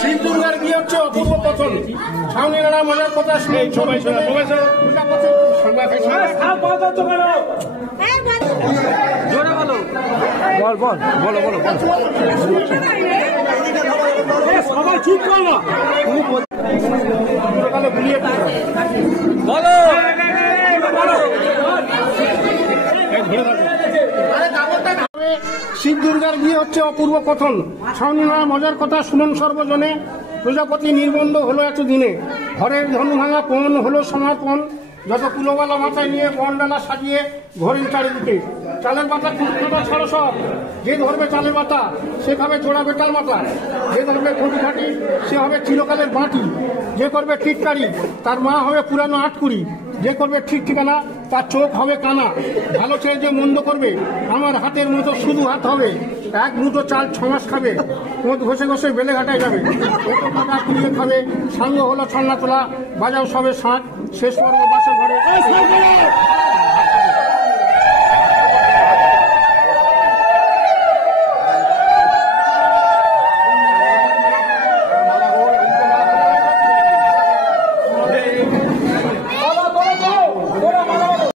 শিব দুর্গার কি হচ্ছে অপূর্ব পতন ছাউনিরা মনের কথা শুনে সবাই চুপ কর না বুলিয়ে বলো শিব দুর্গার বিয়ে হচ্ছে অপূর্ব কথন ছাউনিরা মজার কথা শুনুন সর্বজনে প্রজাপতি নির্বন্ধ হলো এতদিনে ঘরের ধনু ভাঙা পণ হলো সমাপন যত কুলোবালা মাথায় নিয়ে বনডালা সাজিয়ে ঘরের চারিদিকে চালের পাতা কুটকুটা ছাড়ো সব যে ধরবে চালের পাতা সে খাবে জোড়া বেটাল মাথা যে ধরবে খুঁটি খাটি সে হবে চিরকালের বাঁটি যে করবে টিটকারি তার মা হবে পুরানো আটকুড়ি যে করবে ঠিক ঠিকানা তার চোখ হবে কানা ভালো ছেলে যে মন্দ করবে আমার হাতের মতো শুধু হাত হবে এক মুঠো চাল 6 মাস খাবে মদ ঘষে ঘষে বেলে ঘাটায় যাবে টাকা কুড়িয়ে খাবে সাঙ্গ হলো ছন্না তোলা বাজাও সবে শাঁখ শেষ পর্ব বাসে ঘরে